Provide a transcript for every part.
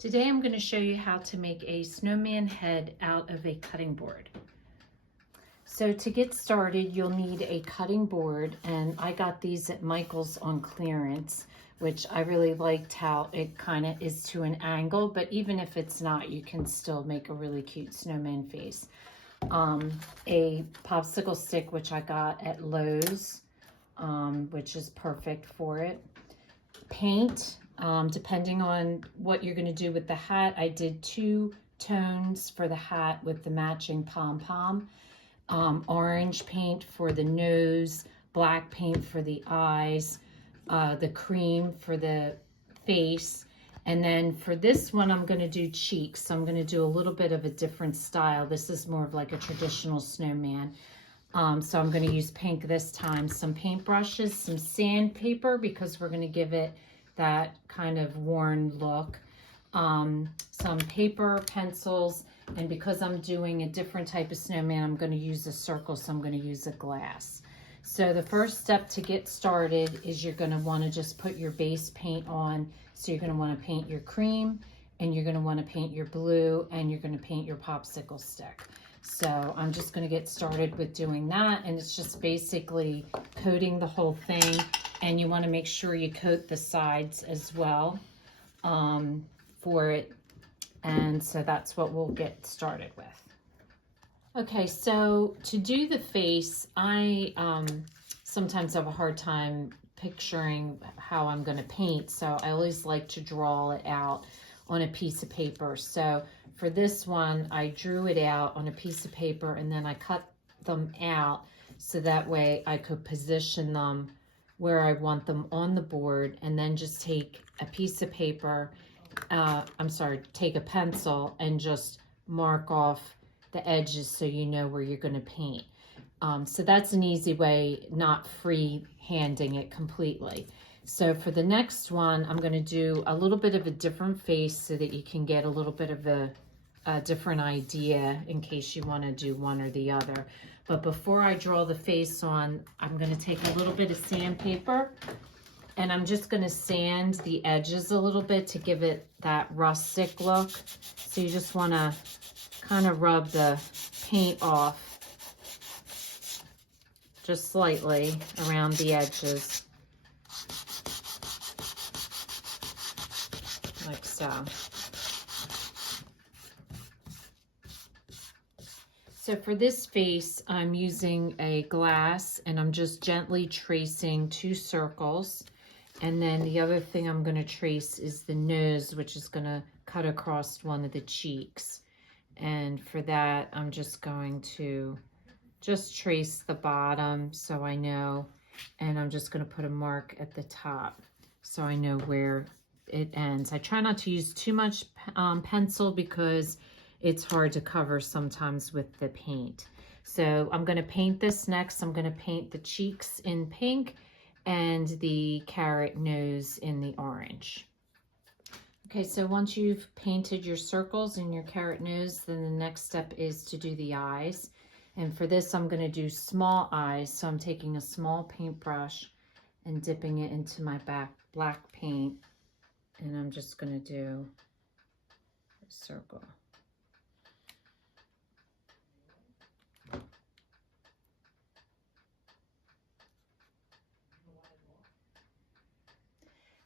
Today I'm going to show you how to make a snowman head out of a cutting board. So to get started, you'll need a cutting board, and I got these at Michael's on clearance, which I really liked how it kind of is to an angle, but even if it's not, you can still make a really cute snowman face. A popsicle stick, which I got at Lowe's, which is perfect for it. Paint, depending on what you're going to do with the hat. I did 2 tones for the hat with the matching pom-pom. Orange paint for the nose, black paint for the eyes, the cream for the face. And then for this one, I'm going to do cheeks. So I'm going to do a little bit of a different style. This is more of like a traditional snowman. So I'm going to use pink this time, some paintbrushes, some sandpaper, because we're going to give it that kind of worn look, some paper, pencils, and because I'm doing a different type of snowman, I'm going to use a circle, so I'm going to use a glass. So the first step to get started is you're going to want to just put your base paint on. So you're going to want to paint your cream, and you're going to want to paint your blue, and you're going to paint your popsicle stick. So I'm just going to get started with doing that, and it's just basically coating the whole thing, and you want to make sure you coat the sides as well for it, and so that's what we'll get started with. Okay, so to do the face, I sometimes have a hard time picturing how I'm going to paint, so I always like to draw it out on a piece of paper. So for this one, I drew it out on a piece of paper, and then I cut them out so that way I could position them where I want them on the board, and then just take a piece of paper, take a pencil and just mark off the edges so you know where you're going to paint. So that's an easy way, not free-handing it completely. So for the next one, I'm going to do a little bit of a different face so that you can get a little bit of a different idea in case you want to do one or the other. But before I draw the face on, I'm going to take a little bit of sandpaper, and I'm just going to sand the edges a little bit to give it that rustic look. So you just want to kind of rub the paint off just slightly around the edges, like so. So for this face, I'm using a glass, and I'm just gently tracing 2 circles. And then the other thing I'm going to trace is the nose, which is going to cut across one of the cheeks. And for that, I'm just going to just trace the bottom so I know, and I'm just going to put a mark at the top so I know where it ends. I try not to use too much pencil because it's hard to cover sometimes with the paint. So I'm going to paint this next. I'm going to paint the cheeks in pink and the carrot nose in the orange. Okay, so once you've painted your circles and your carrot nose, then the next step is to do the eyes. And for this, I'm going to do small eyes. So I'm taking a small paintbrush and dipping it into my black paint. And I'm just going to do a circle.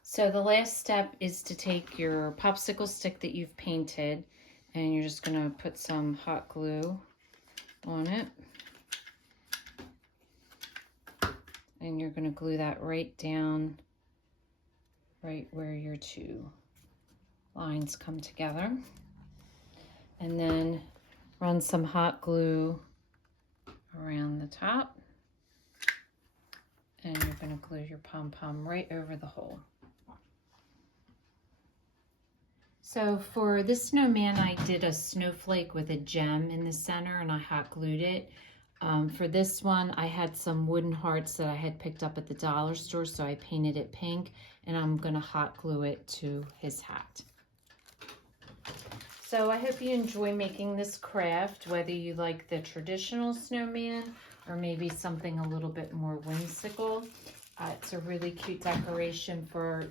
So the last step is to take your popsicle stick that you've painted, and you're just going to put some hot glue on it. And you're going to glue that right down, right where your 2 lines come together. And then run some hot glue around the top. And you're going to glue your pom-pom right over the hole. So for this snowman, I did a snowflake with a gem in the center, and I hot glued it. For this one, I had some wooden hearts that I had picked up at the dollar store, so I painted it pink, and I'm going to hot glue it to his hat. So I hope you enjoy making this craft, whether you like the traditional snowman or maybe something a little bit more whimsical. It's a really cute decoration for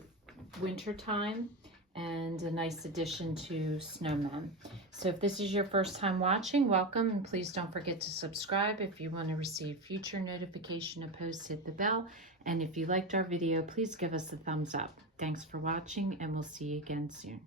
winter time. and a nice addition to Snowman. So if this is your first time watching, welcome, and please don't forget to subscribe. If you want to receive future notification of posts, hit the bell. And if you liked our video, please give us a thumbs up. Thanks for watching, and we'll see you again soon.